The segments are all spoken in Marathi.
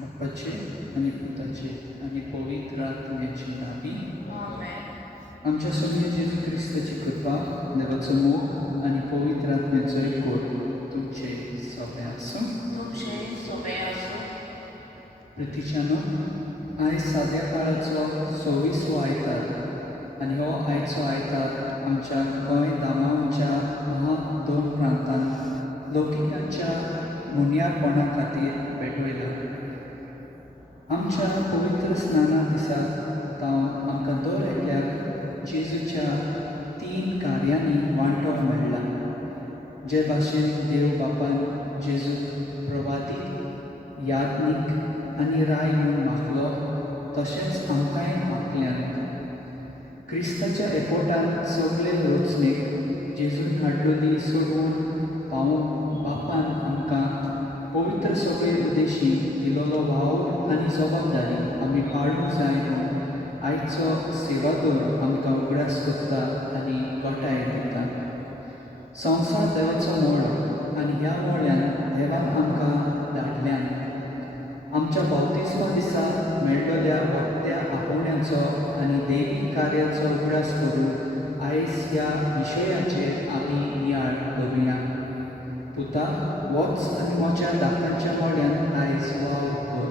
बापाचे आणि पुताचे आणि पवित्र आत्म्याची नावी. आमच्या सगळ्या जेजू क्रिस्ताची कृपा, देवाचो मोग आणि पवित्र आत्म्याचो एकूण तुमचे सोबे आसूं. प्रितीच्यानो, आयज साद्या काळाचो 26वो आयतार आनी हो आयचो आयतार आमच्या गोंय दामांच्या दोन प्रांतांत लौकिकांच्या मुनियारपणा खातीर पेटयला. आमच्या पवित्र स्नाना दिसा आमकां दर एकल्याक जेजूच्या 3 कार्यांनी वांटो मेळ्ळा. जे भाशेन देव बापान जेजू प्रवादी, याज्ञीक आनी राय म्हूण मागलो, तशेंच आमकांय आपल्यान. क्रिस्ताच्या एकवटान सगळे रचणेक जेजून हाडलेली सोडून पावूंक बापान आमकां पवित्र सगळे उद्देशी दिलोलो भाव आनी जबाबदारी आमी पाळूंक जाय म्हूण आयचो सेवादोर आमकां उगडास करता आनी घटाय दिता. संवसार देवाचो मोळ आनी ह्या मोळ्यान देवान आमकां धाडल्यान. आमच्या बावतिस्मा दिसा मेळटल्या वखद्या आपोवण्याचो आनी देवी कार्याचो उगडास करून आयज ह्या विशयाचेर आमी नियाळ करुया. पुता, वच आनी म्हज्या दाकांच्या मोळ्यान आयज वावर कर.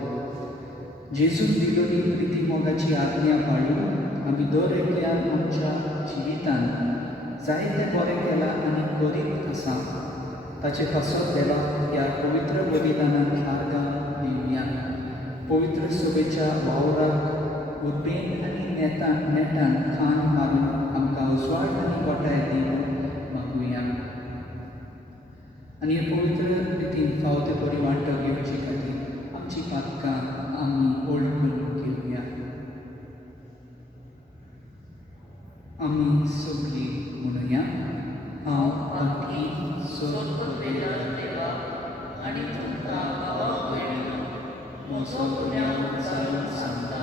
जेजून दिलोली प्रिती मोगाची आज्ञा पाळून आमी दर एकल्यान आमच्या जिवितान जायतें बरें केलां आनी करीत आसा. ताचे पासत देवाक ह्या पवित्र बलिदानान आर्गां दिवया. पवित्र सभेच्या वावराक उर्बेन आनी नेटान खाण मारून आमकां उजवाड आनी गोठाय दिवंक मागुया. आनी हे पवित्र रितीन फावते बरी वांटो घेवचे खातीर आमची पातकां आमी ओळखून घेवया. आमी सगळीं म्हणुया. हांव आख्खी सोर्ग देवा आनी तुमकां भावा भयणीनो म्हजो गुन्यांव जावन सांगता.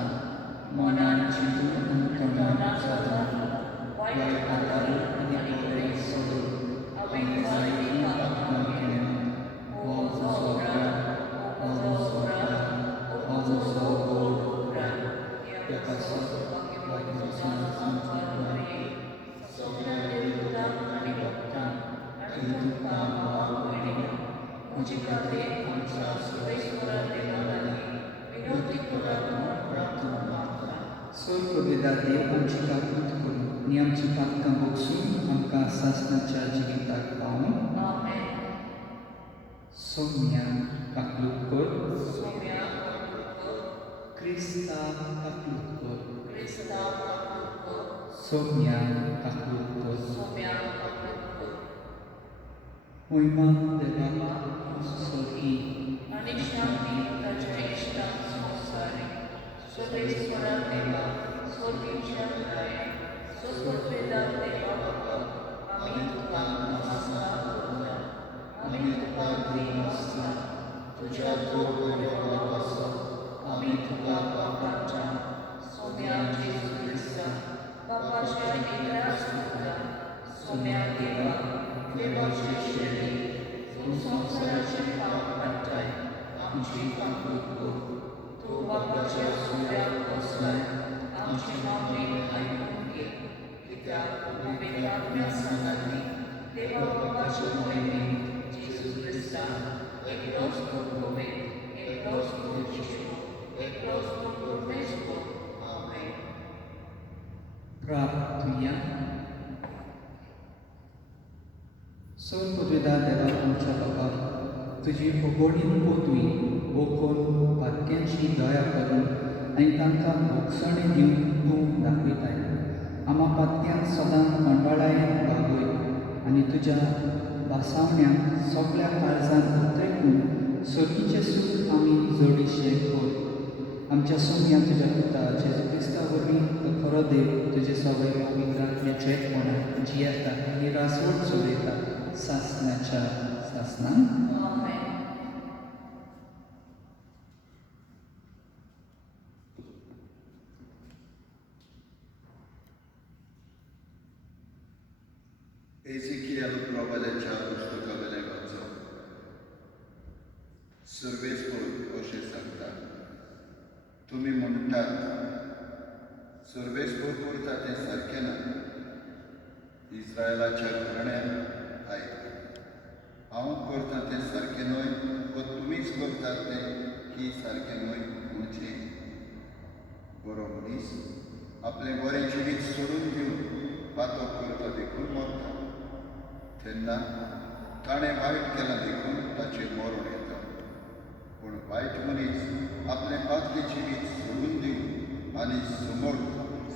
मनान चिंतून आनी तोंडान जाता वायट आदार आनी बरें सोडून हांवें जायतीं पातकां केल्यां. हो म्हजो अपराध, हो म्हजो अपराध, हो म्हजो व्हड अपराध. ह्या पासत म्हाका संवसार बरें सगळ्या देवदूतांक आनी भक्तांक आनी तुमकां भावा भयणीनो म्हजे खातीर आमच्या सर्वेश्वरा देवा लागीं विनवणी करात म्हूण प्रार्थना मागता. स्वर्गवेदा देव आमची काकूट करून आनी आमची पातकां भोगसून आमकां सासणाच्या जिविताक पावूं. सौम्या काकूट कर. क्रिस्ता काकूट कर. सौम्या काकूट कर. महिमा देवाक सोकी आनी शांती ताच्या इश्टांक संवसारी. सर्वेश्वरा देवा, स्वर्गीच्या पिताये, स्वर्गवेदा देवा बाबा, आमी तुका नमस्कार करता. आमी तुका दिवस्ता. तुज्या देवा पासत आमी तुका बापाच्या सौम्या जेजू क्रिस्ता बापाच्या एकरास करता. सौम्या देवा, देवाचे शेळी, तूं संवसाराचे पाप काडटाय, आमची काकूट कर. तूं बापाच्या सोऱ्याक बसलाय, आमची मागणी आयकून घे. कित्याक पवित्र आत्म्या सांगाती देवा बापाचे मोहिमेंत जेजू क्रिस्ता एकलोच तूं पवित्र, एकलोच तूं जिशू, एकलोच तूं परमेश्वर. आमेन. प्रार्थना. सर्वपिता देवा आमच्या बाबा, तुजी भोगोडीन पोतवी ओखून पातक्यांची दया करून आनी तांकां भोगसणी दिवंक तूं दाखयताय. आम्हा पातक्यांक सदांच मंडळायेन वागय आनी तुज्या भासावण्यांक सगळ्या काळजान उतरकून सोयीचें सूख आमी जोडीशें कर. आमच्या सौम्या तुज्या पुता जेजू क्रिस्ता वरवीं तो खरो देव तुजे सगळे पवित्र आत्म्याचे एकवटान जियेता आनी रासवट चलयता सासणाच्या सासणान. Ezechiel prowadzenia पुस्तकावेले वाचप. सर्वेस्वर अशें सांगता. तुम्ही म्हणटात सर्वेस्पर करता तें सारकें ना. इस्रायलाच्या घराण्यांत आयक. हांव करतां तें सारकें न्हय, वा तुमीच करतात तें की सारकें न्हय म्हणचें. बरो मनीस आपलें बरें जिवीत सोडून दिवन पातो करता देखून मरता. तेन्ना ताणें वायट केलां देखून ताचेर मरण येता. पूण वायट मनीस आपलें पातलें जिवीत सोडून दिवन आनी समर्थ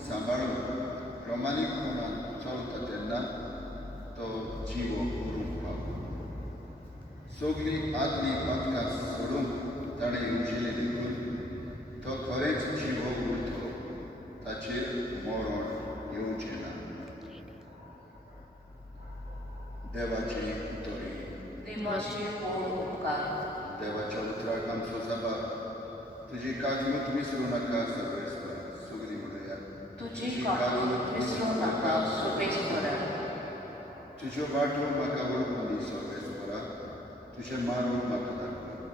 सांबाळून प्रमाणीकपणान चलता तेन्ना तो जिवो करूंक पावता. सगळीं आदलीं पातकां सोडून ताणें येवचें देखून तो खरेंच जिवो उरतो. ताचेर मरण येवचें ना. देवाची तोरी. देवाचे उपकार. देवाच्या उतराक आमचो जाबार. तुजी कागूत विसरूं नाका सर्वेस्पर. सगळीं म्हणुया. तुजी काकूट विसरूं नाका सर्वेस्परा. तुज्यो वाटो म्हाका वळखून दी सर्वेस्परा. तुजें मार्ग म्हाका दाखय.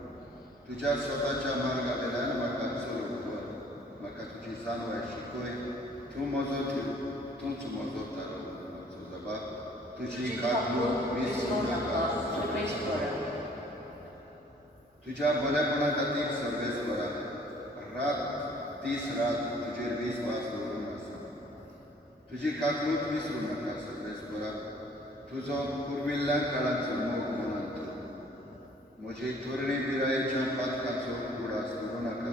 तुज्या स्वताच्या मार्गा वेल्यान म्हाका चलोवंक कर. म्हाका तुजी जानवाय शिकय. तूं म्हजो देव, तूंच म्हजो तारो. म्हजो जाबार. तुजी काकूट विसरूं नाका सर्वेस्परा. तुज्या बरेपणा खातीर सर्वेस्परा रात दीस रात तुजेर विस्वास दवरून आसा. तुजी काकूट विसरूं नाका सर्वेस्परा. तुजो पुर्विल्ल्या काळाचो मोग मनांत दवर. म्हजे तोरणे पिरायेच्या पातकाचो उगडास करूं नाका.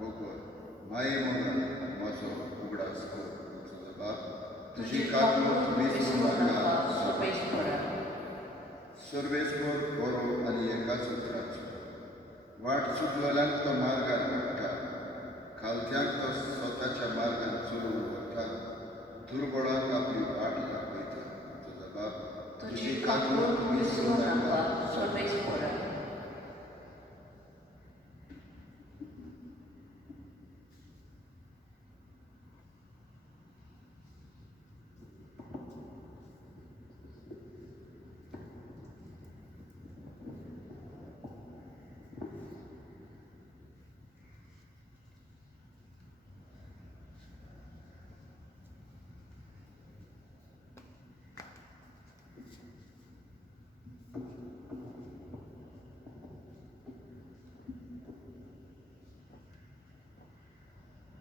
भोगोर माये मोगान म्हजो उगडास कर. म्हजो जाबार. तुजी काकूट विसरूं नाका सर्वेस्परा. सर्वेस्पर बरो आनी एकाच उतराचो. वाट चुकलेल्यांक तो मार्गार हाडटा. खालत्यांक तो स्वताच्या मार्गान चलोवन व्हरता. दुर्बळांक आपली वाट दाखयता. म्हजो जाबार. तुजी काकूट विसरूं नाका सर्वेस्परा.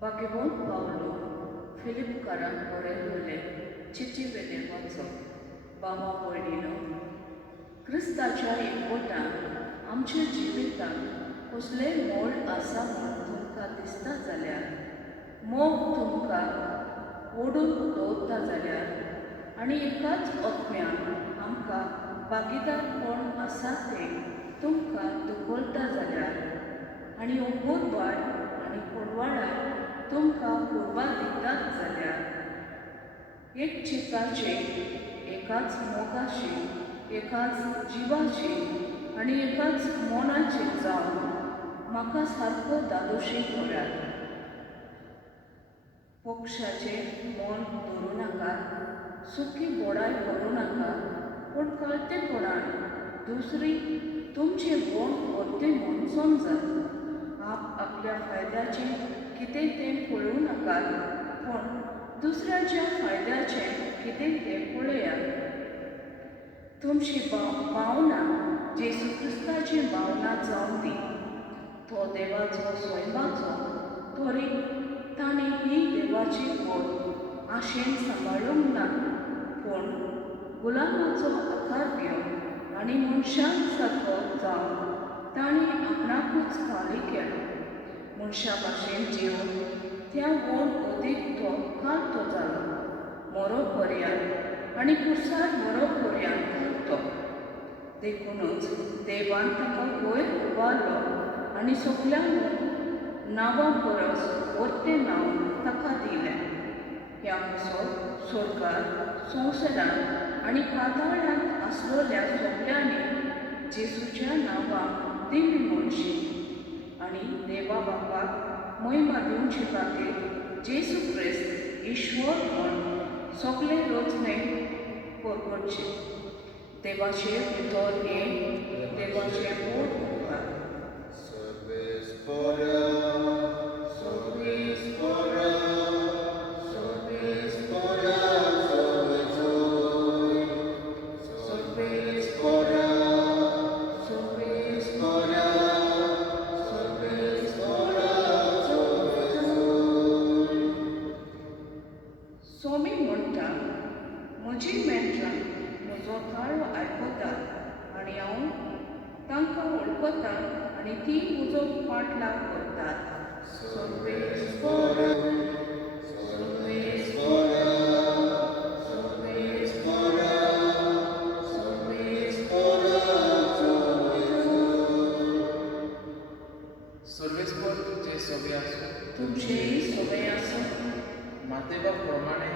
भाग्यवान पावलो फिलिपकारांक बरयल्लें चिठी वेलें वाचप. बाबा भयणीनो, क्रिस्ताच्या एकवटान आमच्या जिवितान कसलेय मोल आसा म्हूण तुमकां दिसता जाल्यार, मोग तुमकां ओडून दवरता जाल्यार आनी एकाच ओतम्यान आमकां भागीदार कोण आसा तें तुमकां दुखलता जाल्यार आनी ओगोरबार आनी कोडवाडार तुमकां उर्बा दितात जाल्यार एक चिताचे, एकाच मोगाचे, एकाच जिवाचे आनी एकाच मोनाचे जावन म्हाका सारको दादोशी करात. पक्षाचे मोन दवरूं नाका, सुखी बोडाय करूं नाका, पूण कळतेपणान दुसरी तुमचे मोन व्हरते म्हूण समजात. आपल्या फायद्याचें कितें तें पळोवं नाकात, पूण दुसऱ्याच्या फायद्याचें कितें तें पळयात. तुमची भावना जेसू क्रिस्ताची भावना जावन दी. तो देवाचो स्वयंभाचो, तरी ताणें ही देवाची गोड आशेन सांबाळूंक ना, पूण गुलामाचो आकार घेवन आनी मनशांक सारको जावन ताणें आपणाकूच खाली केलो. मनशा भाशेन जिवन त्या गोड उदीक तो कालतो जालो. मरो पर्यंत आनी कुर्सार मरो पर्यंत घालतो. देखूनच देवान ताका वयर उबारलो आनी सगल्या नांवां परस व्हडलें नांव ताका दिलें. ह्या पासत स्वर्गांत, संवसारांत आनी पाताळांत आसलोल्या सगल्यांनी जेजूच्या नांवाक दिव्य म्हणची. आनी देवा बापाक महिमा दिवचे खातीर जेजू क्रिस्त ईश्वर म्हूण सगळे रचने परगडचे. देवाचे भितर हें देवाचे व्हड उपकार. सर्वेस्परा वता आनी ती म्हजो पाटलाव करतात. सर्वेस्पर तुमचे सोबे आसूं. तुमचेही सोबे आसूं. मातेवा प्रमाणे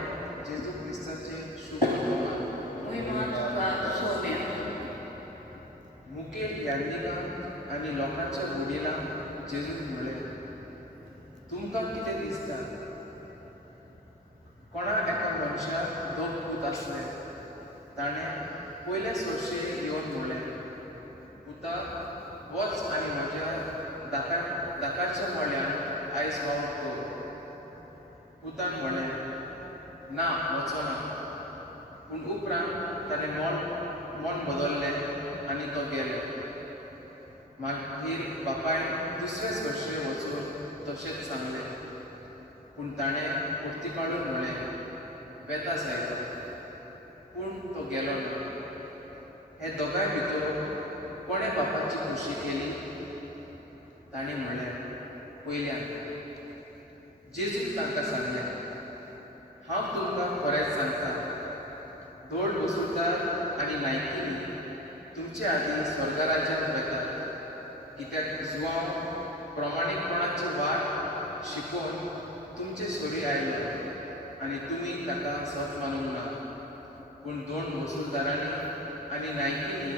जेजू क्रिस्ताचे शुभ वर्तमान. महिमा तुका सोब्या. मुखेल यान्निका आनी लोकांच्या बुडीलांक जेजून म्हणलें, तुमकां कितें दिसता? कोणा एका मनशाक दोन पूत आसले. ताणें पयले सोर्शे येवन म्हणलें, पुता वच आनी म्हाज्या दाकारच्या मळ्यान आयज वावर कर. पुतान म्हणलें, ना वचना. पूण उपरांत ताणें मन बदल्लें आनी तो गेलो. मागीर बापायन दुसरे सोर्शे वचून तशेंच सांगलें. पूण ताणें कुर्ती काडून म्हणलें, बेता जायता. पूण तो गेलो ना. हे दोगांय भितर कोणें बापाची खुशी केली? ताणें म्हणलें, पयल्यान. जेजून तांकां सांगलें, हांव तुमकां खरेंच सांगता, धोड बसुरदार आनी नायकिनी तुमचे आदीं स्वर्गा राज्यांत वेतात. कित्याक जुवांव प्रमाणीकपणाची वाट शिकोवन तुमचे सोरी आयले आनी तुमी ताका सत मानूंक ना. पूण दोन वसूलदारांनी आनी नायकिनी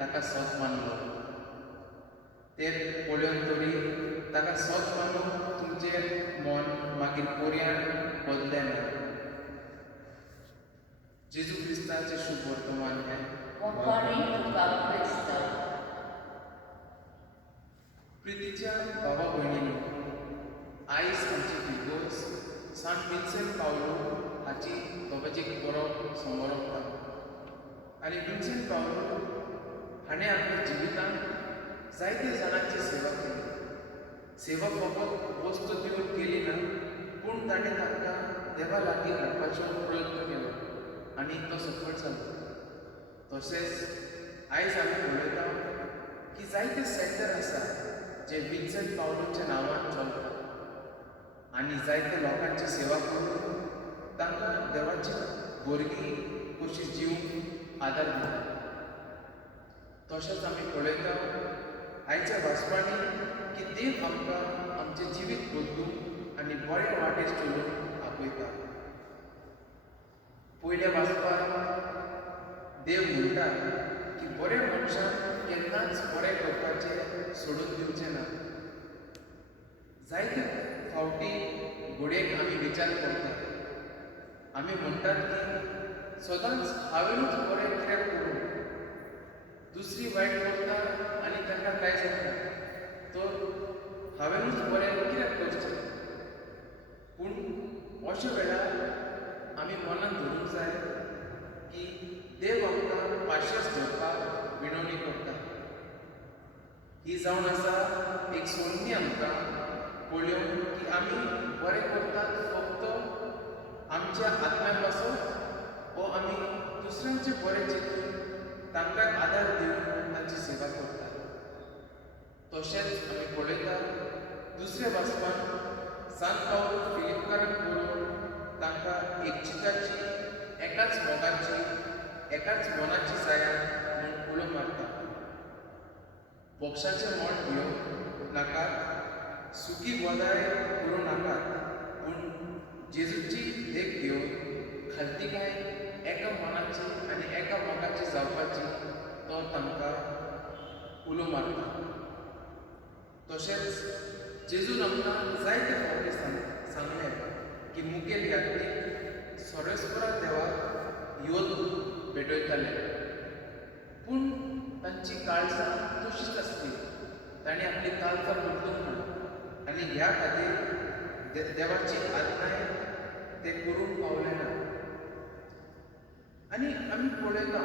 ताका सत मानलो. ते पळोवन तरी ताका सत मानून तुमचें मन मागीर कोरयान बदलें ना. जेजू क्रिस्ताचें शुभ वर्तमान हें. वखाणी तुका क्रिस्त. प्रितीच्या बाबा भयणींनो, आयज आमची दिवस सांत विन्सेंट पावलो हाची बाबाजीक बरो समारोप जाता. आनी विन्सेंट पावलो हाणें आपल्या जिवितांत जायते जाणांची सेवा केली. सेवा फकत वस्तू दिवन केली ना, पूण ताणें तांकां देवा लागीं हाडपाचो प्रयत्न केलो आनी तो सफळ जालो. तशेंच आयज आमी पळयता की जायते सेंटर आसा जे विन्सेंट पावलोच्या नांवान चलतात आनी जायते लोकांची सेवा करून तांकां देवाची भुरगीं कशी जीवंक आदार दितात. तशेंच आमी पळयता आयच्या वाचपांनी की देव आमकां आमचें जिवीत बदलूंक आनी बऱ्या वाटेर चलोवंक आपयता. पयल्या वाचपाक देव म्हणटा की बरे मनशान केन्नाच बरें करपाचें सोडून दिवचें ना. जायते फावटी घोडेक आमी विचार करतात. आमी म्हणटात की सदांच हांवेनूच बरें कित्याक करूं. दुसरी वायट करता आनी तांकां काय जाता, तर हांवेनूच बरें कित्याक करचें. पूण अशा वेळार आमी मनान धरूंक जाय की देव आमकां पाशयेंच धरपाक विनवणी करता. ही जावन आसा एक संदी आमकां पळोवन की आमी बरें करतात फक्त आमच्या आत्म्या पासून वो आमी दुसऱ्यांचें बरें चिंतून तांकां आदार दिवन तांची सेवा करतात. तशेंच आमी पळयता दुसऱ्या वाचपान सांत पावलो फिलिपकारांक बरोवन तांकां एकचिताची, एकाच मोगाची, एकाच मनाची जाया म्हूण उलो मारता. मोक्षाचें मोल घेवंक नाकात, सुखी गोदाय करूं नाकात, पूण जेजूची देख घेवन खालतीकाय एका मनाची आनी एका मोगाची जावपाची तो तांकां उलो मारता. तशेंच जेजून आमकां जायते फावटी सांगलें की मुखेल यात्रेक सर्वेस्परा देवाक येवन भेटयताले. पूण तांची काळजां तशींच आसली. ताणें आपली काळजां बदलूंक ना आनी ह्या खातीर देवाची आज्ञाय ते करूंक पावले ना. आनी आमी पळयता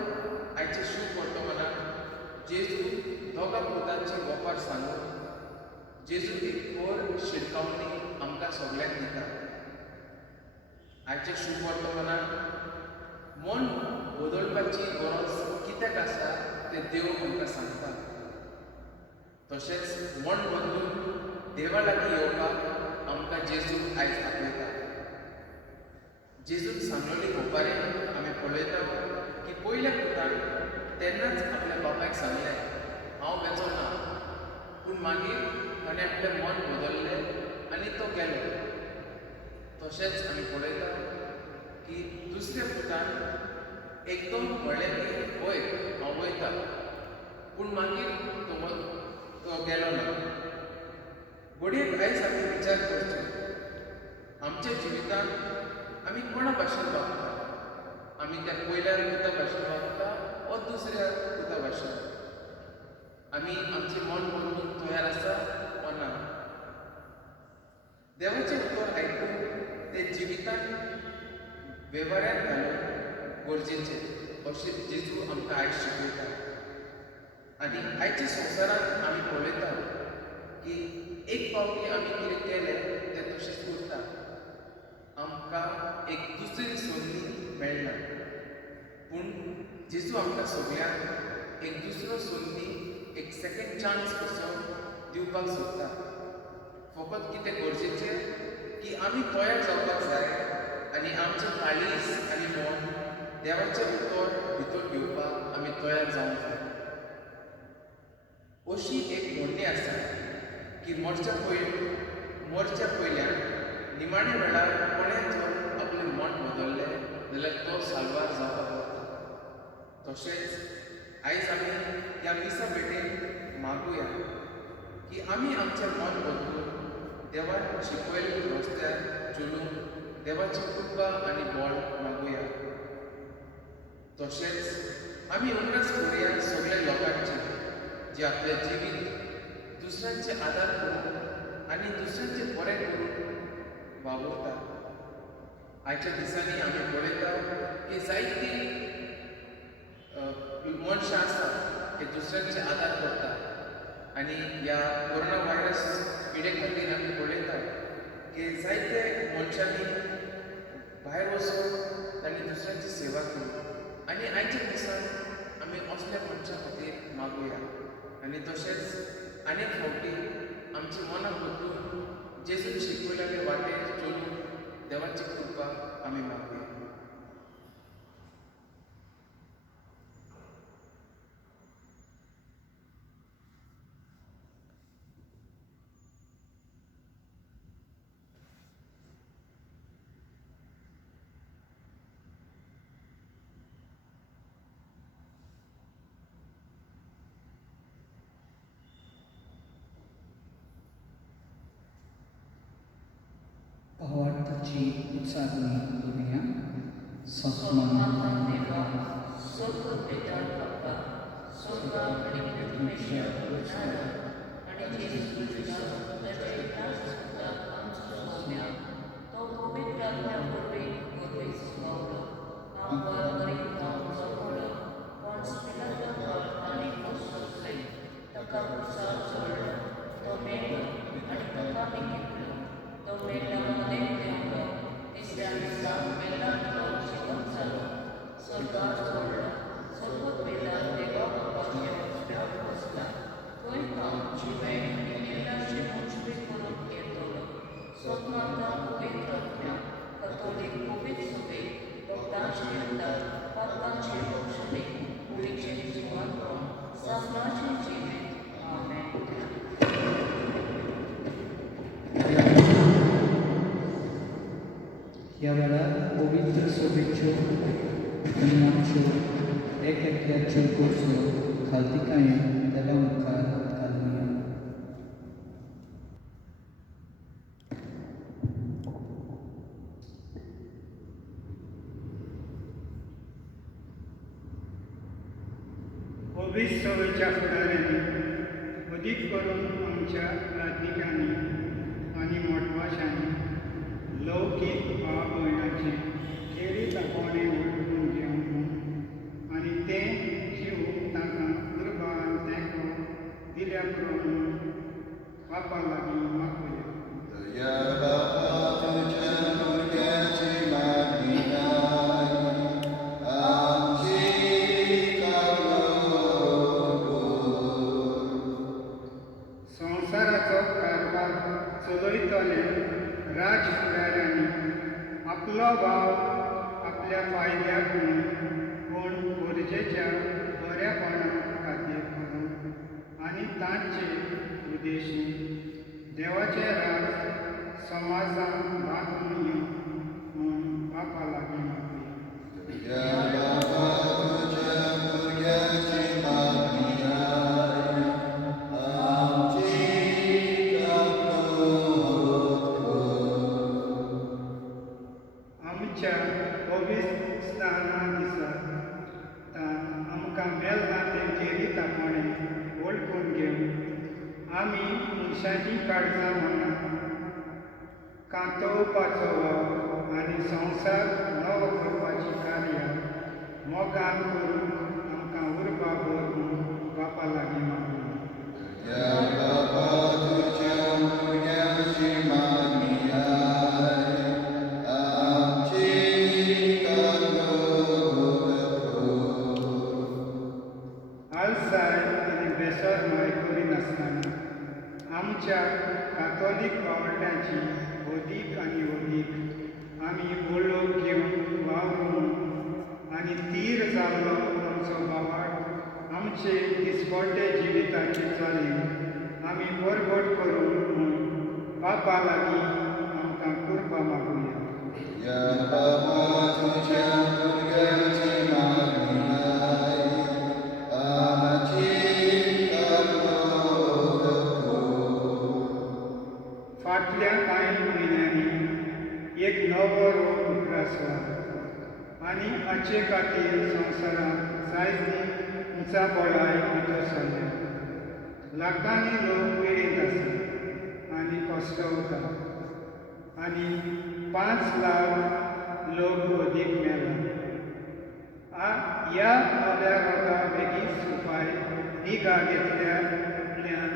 आयच्या शुभ वर्तमानांत जेजू दोगा पुतांची गोपार सांगून जेजू एक व्हड शिटकावणी आमकां सगळ्यांक दिता. आयच्या शुभ वर्तमानांत मन बदलपाची गरज कित्याक आसा तें देव आमकां सांगता. तशेंच मन बदलून देवा लागीं येवपाक आमकां जेजू आयज आपयता. जेजून सांगलोली गोपारे आमी पळयता की पयल्या पुतान तेन्नाच आपल्या बापायक सांगलें हांव वेचो ना, पूण मागीर ताणें आपलें मन बदललें आनी तो गेलो. तशेंच आमी पळयता की दुसऱ्या पुतान एकदम म्हणलें की वय हांव वयता, पूण मागीर तो गेलो ना. घडयेक आयज आमी विचार करचो आमच्या जिवितांत आमी कोणा भाशेन वागता. आमी त्या पयल्या पुता भाशेन वागता वा दुसऱ्या पुता भाशेन. आमी आमचें मन बदलून तयार आसा वा ना. देवाचें उतर आयकून ते जिवितांत वेव्हाऱ्यांत घालून गरजेचें अशें जेजू आमकां आयज शिकयता. आनी आयच्या संवसारांत आमी पळयता की एक फावटी आमी कितें केलें तें तशेंच उरता. आमकां एक दुसरी संदी मेळना, पूण जेजू आमकां सगळ्यांक एक दुसरो संदी, एक सेकंड चान्स कसो दिवपाक सोदता. फकत कितें गरजेचें की आमी तयार जावपाक जाय आनी आमचें काळीज आनी मन देवाचें उतर भितर घेवपाक आमी तयार जावंक जाय. अशी एक म्हणणी आसा की मरच्या पयल्यान निमाणे वेळार कोणें जर आपलें मन बदललें जाल्यार तो साल्वार जावपाक वता. तशेंच आयज आमी ह्या मिसा भेटेन मागुया की आमी आमचें मन बदलून देवान शिकयल्ल्या रस्त्यार चलून देवाची कृपा आनी बळ मागुया. तशेंच आमी उगडास करुया सगळ्या लोकांचें जे आपलें जिवीत दुसऱ्यांचे आदार करून आनी दुसऱ्यांचें बरें करून वावुरतात. आयच्या दिसांनी आमी पळयता की जायतीं मनशां आसात ते दुसऱ्यांचे आदार करतात. आनी ह्या कोरोना व्हायरस पिडे खातीर आमी पळयता की जायते मनशांनी भायर वचून तांणी दुसऱ्यांची सेवा केली. आनी आयच्या दिसान आमी असल्या मनशां खातीर मागुया. आनी तशेंच आनीक फावटी आमची मनां बदलून जेजून शिकयलेले वाटेर चलून देवाची कृपा आमी मागुया. भावार्थाची उचारणी करूया. सन्मानान देवा, सर्व वेदांत बाप्पा, स्वर्ग आणि पृथ्वीच्या उच्चार आणि जेजू ख्रिस्ता ताचे त्रास सुद्धा आमचो सोम्या तो पवित्र आत्म्या वरवीं गोरवेक सुवावलो. आमकां बरी जावन जगलो पण स्पिलाचो काळ आनी कसो खाय ताका कुसार चडलो. तो मेलो आनी ताका निकितलो. तो मेला मदें देवलो. तिसऱ्या दिसा मेल्लांतलो जिवंत जालो. स्वर्गांत चडलो. सर्व वेदांत देवा बापाच्या उजव्याक बसला. थंय हांव जिवे आनी मेल्लांची मुजवी करून येतलो. स्वप्नांतला पवित्र आत्म्या कथोलीक पवित्र सभेक भक्तांचे उद्दार, पातकांचे मोक्षणे, कुडीचे जिवंतपण, सगळ्यांचे जिवीत. आमेन. ह्या वेळार पवित्र सभेच्यो आनी आमच्यो एकएकल्याच्यो गरजो खालतिकायेन देवा मुखार घालुया. पवित्र सभेच्या फुडाऱ्यांनी अदीक करून आमच्या राज्यिकांनी आनी मोठवाशांनी लौकीक भाव भयणांचे खेरी दाखोवणे वळखून घेवंक आनी ते जीव तांकां उर्बार तेंको दिल्या प्रमाण बापा लागीं मागुया. दया बापा तुझ्या भुरग्याची मागणी नाय, आमची कालो कर. राजफुडाऱ्यांनी आपलो भाव आपल्या फायद्याक न्हय पूण गरजेच्या बऱ्यापणा खातीर करूंक आनी तांचे उद्देशी देवाचे राज समाजान बांदून येवं म्हूण बापा लागीं मागुया. या बाबा तुझ्या भुरग्याची मागणी आय, आमची काकूळ आमच्या पवित्र स्नाना दिसा आमकां मेलना ते जिवितपणे वळखून घेवन आमी मनशाची काळजां म्हणा कांतोवपाचो वाव आनी संवसार नवो करपाची कार्यां मोगान करूंक आमकां उर्बा भर म्हूण बापा लागीं मागुया. या बाबा तुझ्या भुरग्याची मागणी आय, आमची काकूळ आलसाय आनी बेसरमाय करिनासतना आमच्या कातोलीक वावड्यांची ओदीक आनी ओदीक आमी बोलोक घेवन वावरून आनी तीर जाल्लो आमचो बाबाक आमचे दिसपट्टे जिविताचे चालीन आमी बरबट करूं म्हूण बापा लागीं आमकां कृपा मागुया. या बाबा तुझ्या भुरग्याची मागणी आय, आमची काकूळ फाटल्या कांय म्हयन्यांनी एक नवो रोग उप्रासला आनी हाचे खातीर संवसारांत जायती उंचापळाय भितर सरल्या. लाखांनी लोक पिडीत आसा आनी कश्टवता आनी 5 लाख लोक अदीक मेला. ह्या नव्या रोगा बेगीन उपाय निगा घेतल्यान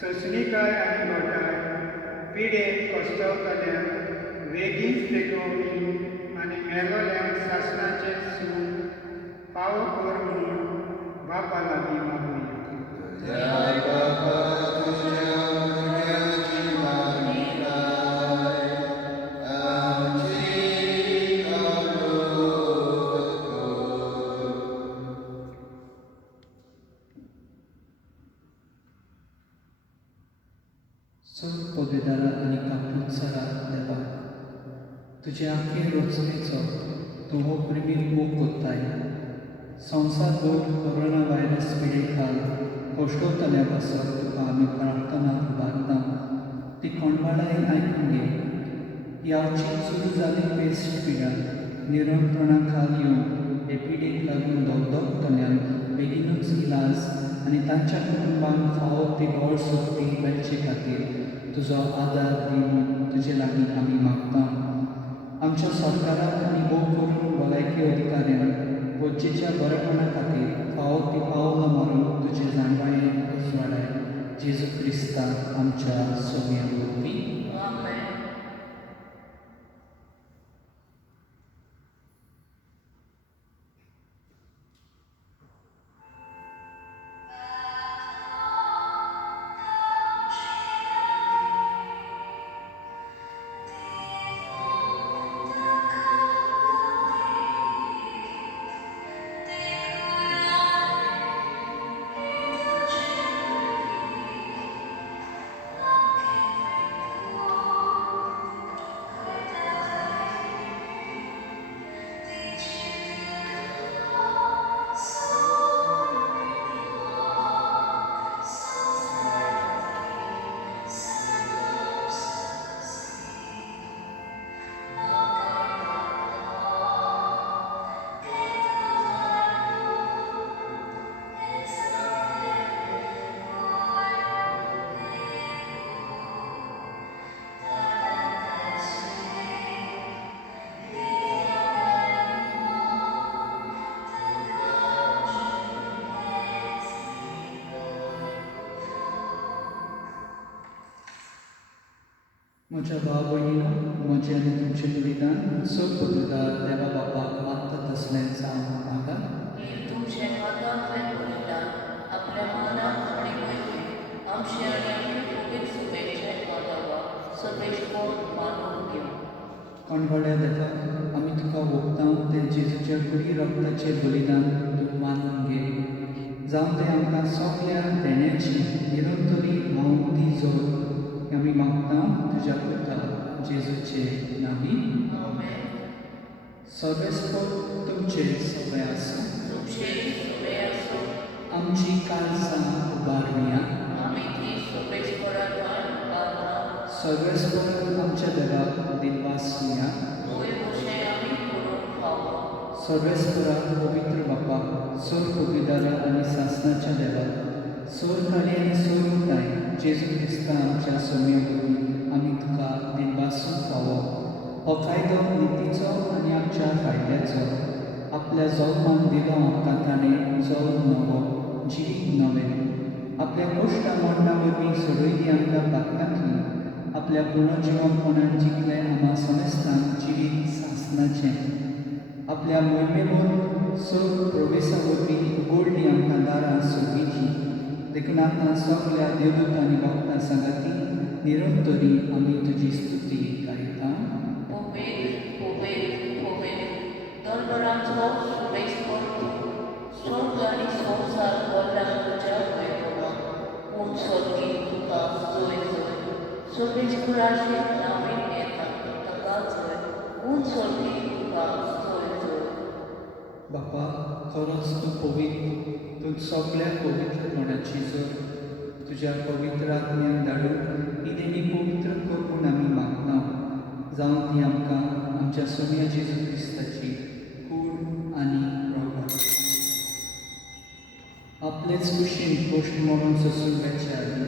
सोंसणीकाय आनी घोटाय पिडेन कश्टवतल्यांक बेगीन तेकोवणी आनी मेलोल्यांक शासनाचे सूख फावो कर म्हूण बापा लागीं मागुया. या बाबा तुझ्या भुरग्याची मागणी आय, आमची काकूळ चड पगेदारा आनी कापूतसारा देवा तुजे आखे रचनेचो तूं हो प्रेमीक बूक कोत्ताय. संवसार भर कोरोना व्हायरस पिडे खाल कोश्टवतल्या पासत तुका आमी प्रार्थना उबारता ती कोणवाडाय आयकून घे. यावची सुरू जाली पेस्ट पिडा निरंत्रणा खाल येवन हे पिडेक लागून दोगदोगतल्यांक बेगीनूच इलाज आनी तांच्या कुटुंबांक फावो ती व्हड सुटी मेळचे खातीर तुजो आदार दी म्हूण तुजे लागीं आमी मागता. आमच्या सरकाराक आनी भोव करून भलायकी अधिकाऱ्यांक गरजेच्या बरेपणा खातीर फावो ती पावलां मारून तुजे जाणवायेक उजवाडाय. जेजू क्रिस्ता आमच्या सोबीत वरवीं. Amen. म्हज्या भाव भयणीनो म्हजें आनी तुमचें बलिदान चड पगेदार देवा बापाक मागता तसलें जावं नाका. की तुमचे हातांतलें बलिदान आपल्या मनाक आनी मैत्रीक आमचे आनी आमचे फुगीत सुबेचे मानवा सगळे कोण मानून कणघोड्या देवा आमी तुका वोगता ते जेजूच्या कुडी रक्ताचें बलिदान तूं मानून घे जावं ते आमकां सगळ्या देण्याची निरंतरी भावती जोड आमी मागता तुज्या पुता जेजूचे नांवी सर्वेस्पर तुमचे सगळे आसूं तुमचे सगळे असो आमची काळजां उबारया आमी ती सगळे स्परांत सर्वेस्पर आमच्या देवाक दिनवासिया वयर अशें आमी करून खावप सर्वेस्परा पवित्र बापा सोर पविदारा आनी सासणाच्या देवा सोर खाली आनी सोर उठाय जेजू क्रिस्ता आमच्या सोम्या आमी तुका दिनवासून फावो हो कायदो नितीचो आनी आमच्या फायद्याचो आपल्या जल्मान दिलो आमकां ताणें जल्म नवो जिवीत नवें आपल्या कोश्टा मरणा वरवीं सोडयली आमकां पातकांतली आपल्या पुनर्जिवनपणान जिखलें आमा समेस्तान जिवीत सासणाचें आपल्या मोहिमेवर सोर प्रवेशा वरवीं उगडली आमकां दारां सोबीची देखून आतां सगळ्या देवदूत आनी भक्तां सांगाती निरंतरी आमी तुजी स्तुती गायता दरबारांचो सुरेश करतो स्वर्ग आनी संवसार व्हडल्या तुज्या वैभवाक पूण स्वर्गी तुका जय जय सर्वेस्पराचे नांवें येता ताका जय पूण स्वर्गी तुका जय जय बापा खरोच तूं पवित्र तूं सगळ्या पवित्रपणाची जर तुज्या पवित्र आत्म्याक धाडून ही देणी पवित्र करून आमी मागता जावं ती आमकां आमच्या सोम्या जेजू क्रिस्ताची कूड आनी रोगत आपलेच कुशीन गोश्ट म्हणून सोसून वेचे आदी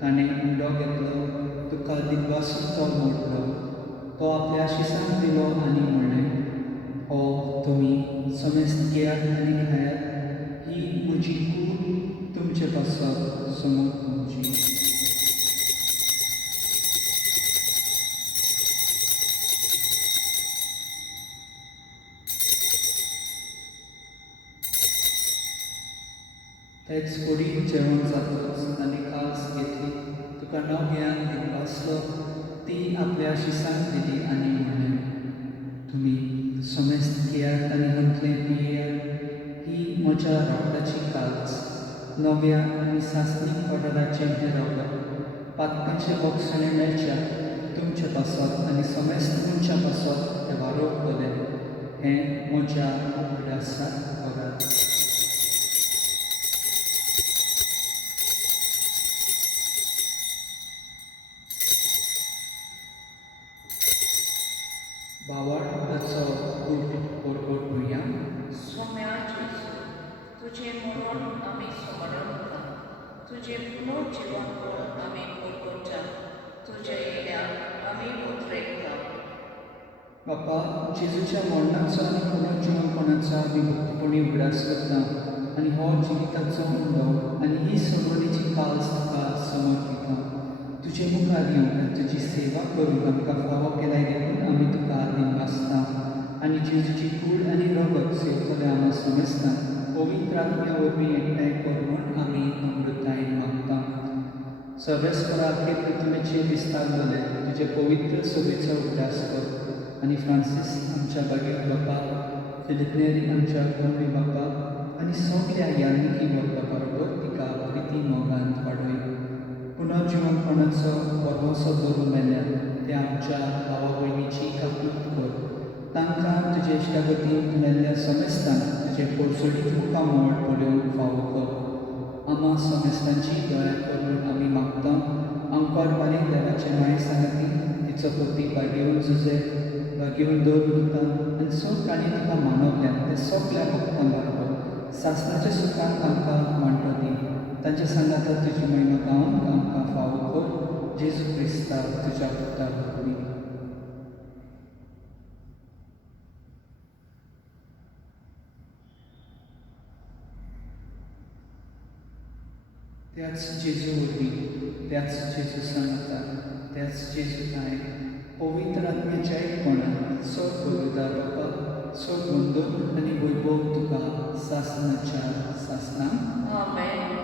ताणें उंडो घेतलो तुका दिनवासून तो मोडलो तो आपल्या शिसांक दिलो आनी म्हणलें हो तुमी समेस्त घेयात आनी खायात ही म्हजी कूड तुमचे पासत समोर तुमची तेच कुडीन जेवण जातच ताणें कास घेतली तुका नव्यान दिनवासलो ती आपल्या शिसांक दिली आनी म्हणलें तुमी समेस्त घेयात आनी हंतलें पियेयात ही म्हज्या रगताची काल्स नव्या आनी सासणीक पठाराचें हें रगत पातकांचे बोगसणे मेळच्या तुमच्या पासत आनी समेस्त तुमच्या पासत हें वारोवतलें हें म्हज्या उगडासाक करात भावार्थाचो कूट बरोबर भुरया सोम्या जेजू तुजें मरण आमी स्मरण करता तुजें पुनर्जिवन कोण आमी करता तुजे येयल्यार आमी उद्रेकता बापा जेजूच्या मरणाचो आनी पुनर्जिवनपणाचो आमी भक्तीपणी उगडास करता आनी हो जिविताचो उंडो आनी ही सोडवणेची काल्स तुका समर्पिता तुजे मुखार येवन तुजी सेवा करून आमकां फावो केल्याय देखून आमी तुका दिनवासता आनी जेजूची कूड आनी रगत सेवतले आमी समेस्तान पवित्र आत्म्या वरवीं एकठांय करून आमी अमृतायेन मागता सर्वेस्पराके पृथ्वीचेर विस्तारलेले तुजे पवित्र सभेचो उगडास कर आनी फ्रांसीस आमच्या बागेर बापाक फिलिपनेरी आमच्या गोंवी बापाक आनी सगळ्या यान्निकी वर्गा बरोबर तिका प्रिती मोगांत वाडय पुनर्जिवनपणाचो परवसो दवरून मेल्यार ते आमच्या भावा भयणीची काकूट कर तांकां तुजे इश्टागतींत मेल्ल्या समेस्तान तुजे पोरसोडीत मुखां मोड पळोवंक फावो कर आमा समेस्तांची दया करून आमी मागता आमकां बारीक देवाचे माय सांगाती तिचो पती बागेवन झुजे बागेवन दवरतां आनी सग तांणी तुका मानवल्या ते सगळ्या भक्तां बरोबर सासणाच्या सुखांत आमकां मांडो दी तांच्या सांगाता तुजी महिमा गावूंक आमकां फावो कर जेजू क्रिस्ता तुज्या पुता वरवीं त्याच जेजू वरवीं त्याच जेजू सांगता त्याच जेजू ताणें पवित्र आत्म्याच्या एकपणान सग पवित्र बापा सग बंदूक आनी वैभव तुका सासणाच्या सासणांक आमेन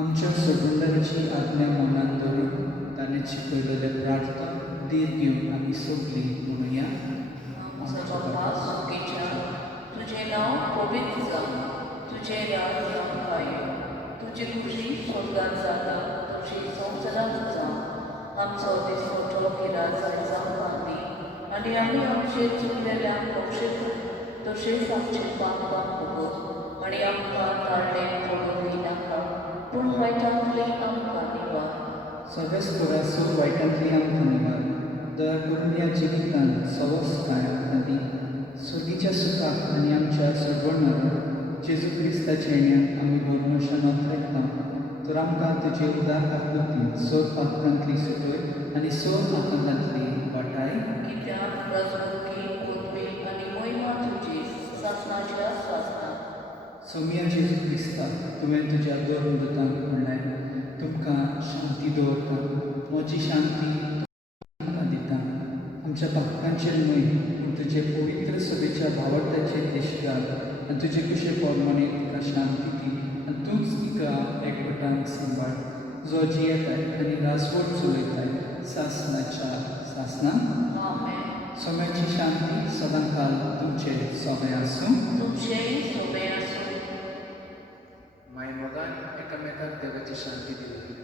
आमच्या सगुंदराची आज्ञा मनात धरून ताणें शिकयलेले प्रार्थना दीर घेवन आमी सोगली म्हणुया. आमचो बाप्पा सुखीच्या तुझे नाव पवित्र जावं, तुझे राज आमकां यो, तुजी खुशी स्वर्गांत जाता तशी संवसारांत जावं. आमचो दिसवटो गिराज आयज आमकां दी आनी आमी आमचे चुकलेल्यांक बक्षिसूं तशेंच आमचे पापांक भोगोव आनी आमकां ताळ्ळें पडोवंक नाका पूण वायटांतली आमकां निवार. सगळेच कोरासो वायटांतली आमकां निवार. दया करून ह्या जिवितांत सवस्काय आमकां दी. सोदीच्या सुखाक आनी आमच्या सगवणाक जेजू क्रिस्ताच्या येण्याक आमी भोगनशानांत येता तर आमकां तुजे उदार आकृतीन सोर पात्रांतली सुटय आनी सोर आकांतांतली वाटाय. कित्याक रजमुखी कोथमीर आनी मोहिमा तुजी सासणाच्या सासना. सोमिया जेजू क्रिस्ता तुवें तुज्या दोन दुतांक म्हणलें तुमकां शांती दवरता, म्हजी शांती तुमकां दिता. आमच्या भक्तांचेर न्हय पूण तुजे पवित्र सभेच्या भावार्थाचेर दिश्ट घाल आनी तुजे कुशे पोरमणे तुका शांती दी आनी तूंच तिका एकवटान सांबाळ जो जियेताय आनी रासवट चलयताय सासणाच्या सासनांत. आमेन. सोम्याची शांती सदां काल तुमचे सोबे आसूं. तुमचेय सोबे आसूं. माय मोगान एकामेकाक देवाची शांती दिली.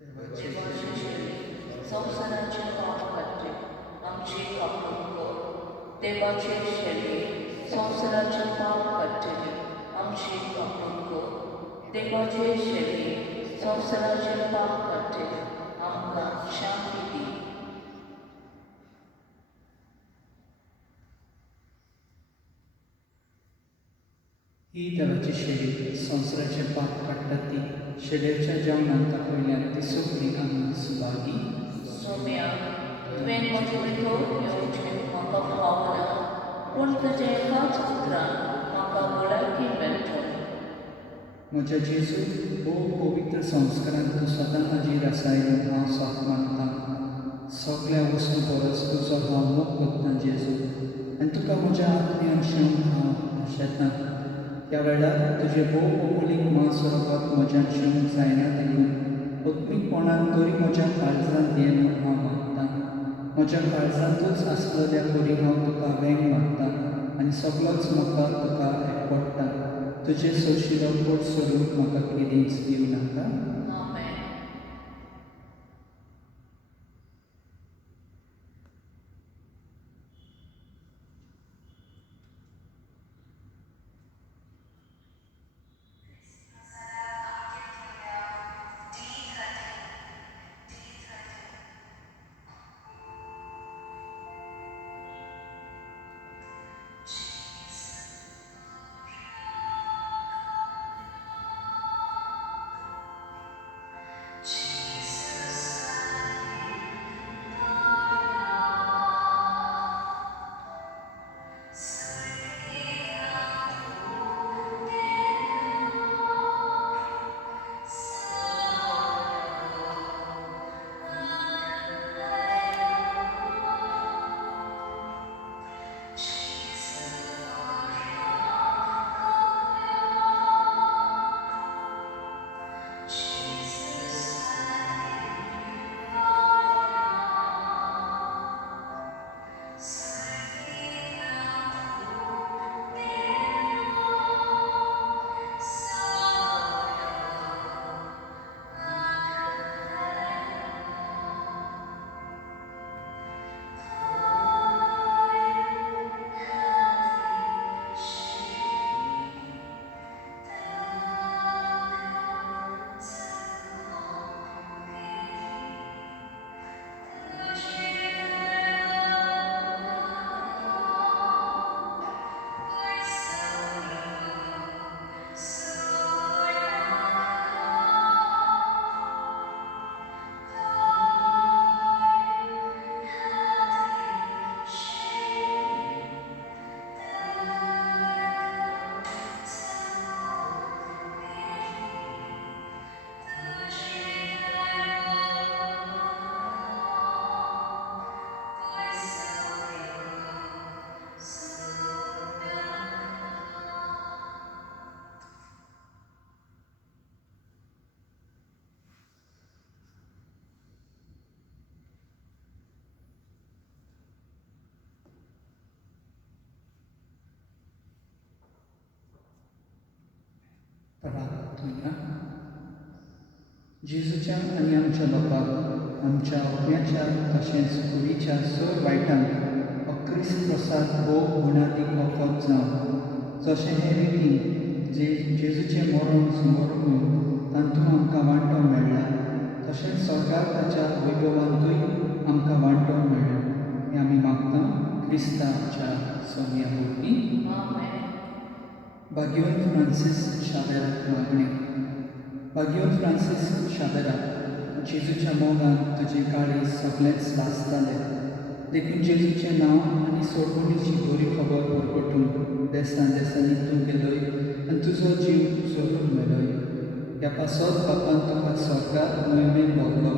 देवाचे शेळी संवसाराचे पाप काडटे आमची कापणूक कर. देवाचे शेळी संवसाराचे पाप काडटली आमची कापणूक कर. देवाचे शेळी संवसाराचे पाप काडटली आमकां शांती दी. ही देवाची शेळी संवसाराचे पाप काडटा ती शेळयेच्या जेवणांत पयल्यान ती सगळी आमी सुवागी. सोम्या तुवें म्हजे भितर येवचें म्हाका फावना पूण तुजे एकाच उतरान म्हाका भलायकी मेळटली. म्हज्या जेजू भोव पवित्र संस्कारांत तूं सदां हाजीर आसाय म्हूण हांव सोक मानतां. सगळ्या वस्तू परस तुजो हांव मोग करतां जेजू आनी तुका म्हज्या आत्म्यान शेवंक हांव आशेतां. ह्या वेळार तुजे भोव भौगोलीक महासरगाक म्हज्यान शेवंक जायना देखून आत्मीकपणान तरी म्हज्या काळजांत ये म्हूण हांव मागतां. म्हज्या काळजांतूच आसलेल्या परी हांव तुका वेंग मागतां आनी सगळोच म्हाका तुका एकवटता. तुजे सोशिलो पोट सोडून म्हाका कितेंच दिवं नाका. आमेन. प्रार्थना. जेजूच्या आनी आमच्या बापाक आमच्या ओप्याच्या तशेंच कुडीच्या सर वायटांक हो क्रिस्त प्रसाद भोग गुणादीक वखद जावं, जशें हे रितीन जेजूचें मरण समोरून तातूंत आमकां वांटो मेळ्ळा, तशेंच स्वर्गाक ताच्या वैभवांतूय आमकां वांटो मेळ्ळो. हें आमी मागता क्रिस्ताच्या सोम्या वरवीं. Amen. भाग्यवंत फ्रांसीस शाबेराक मागणे. भाग्यवंत फ्रांसीस शाबेराक जेजूच्या मोगान तुजें काळीज सगळेंच वाचतालें, देखून जेजूचें नांव आनी सोडवणीची बरी खबर परगटून देसान देसांनी तूं गेलोय आनी तुजो जीव सोडून मेलोय. ह्या पासत बापान तुका स्वर्गाक मोहिमेन भोगलो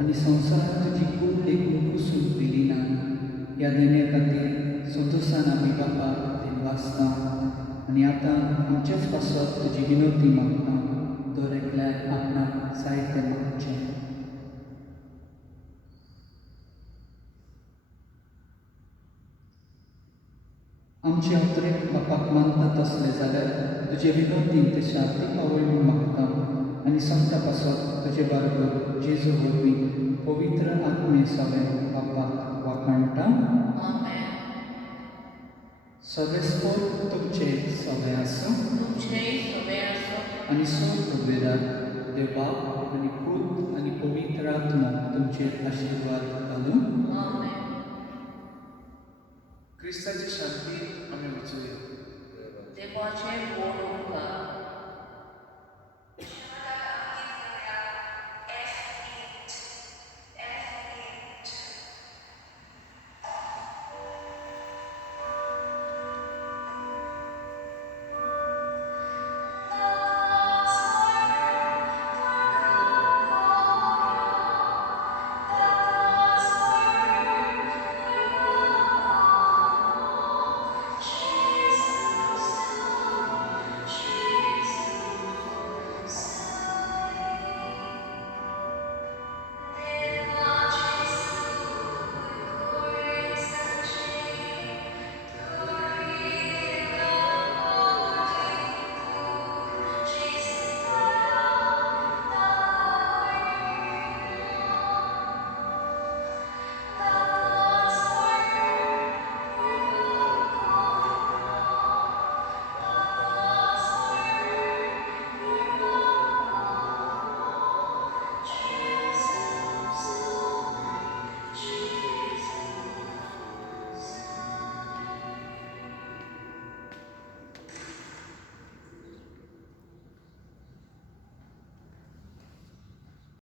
आनी संवसारांत तुजी कूड लेखून कुसून दिली ना. ह्या देण्या खातीर संतोशान आमी बापा खातीर वाचता आनी आतां आमचेच पासत तुजी विनवती मागता. दर एकल्याक आपणाक जायते मागचें. आमचे अत्रेक बापाक मानता तसले जाल्यार तुजे विनवतीन ते शांती पावय म्हूण मागता आनी संता पासत तुजे बरोबर जेजू वरवीं पवित्र आत्मे सगळें बापाक वाखाणटा. Amen. सगळेस्पोर तुमचे सगळे आसूं तुमचेय सगळे असो आनी सोड उबेदार देव बाप आनी पूत आनी पवित्र आत्मा तुमचेर आशिर्वाद घालूं. Amen. क्रिस्ताची शांती आमी वचूया. देवाचे बोल